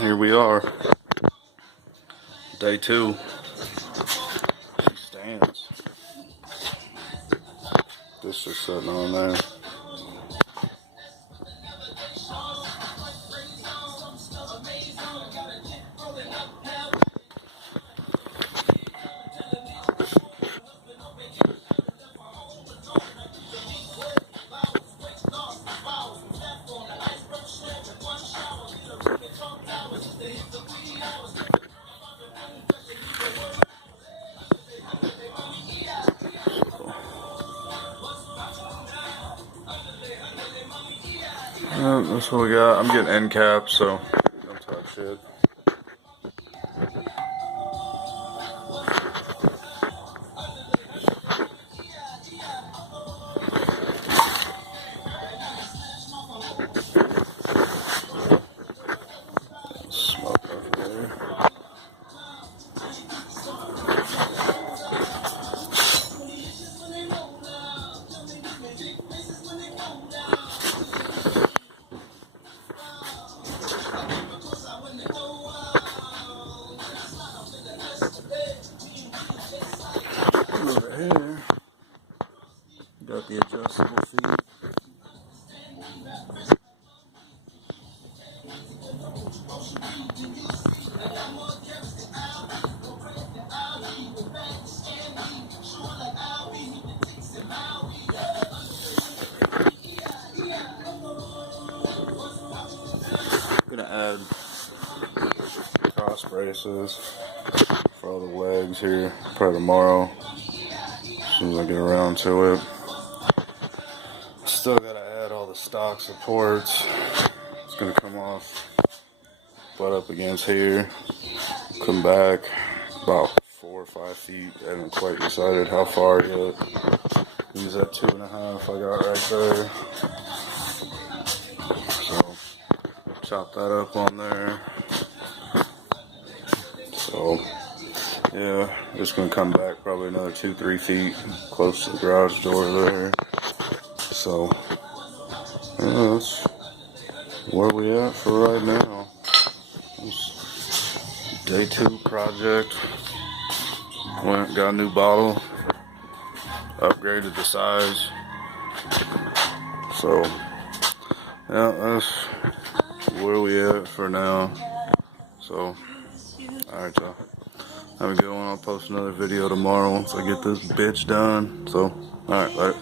Here we are. Day 2. She stands. This is sitting on there. That's what we got. I'm getting end caps, so don't touch it. Smoke over there. Over here, got the adjustable feet. I'm gonna add cross braces for all the legs here, probably tomorrow, as soon as I get around to it. Still gotta add all the stock supports. It's gonna come off, butt up against here, come back about 4 or 5 feet. I haven't quite decided how far yet. Use that 2.5 I got right there. So chop that up on there. So yeah, just gonna come back probably another 2-3 feet close to the garage door there. So yeah, that's where we at for right now. Day 2 project. Went, got a new bottle, upgraded the size. So yeah, that's where we at for now. So alright, y'all, have a good one. I'll post another video tomorrow once I get this bitch done. So alright, later.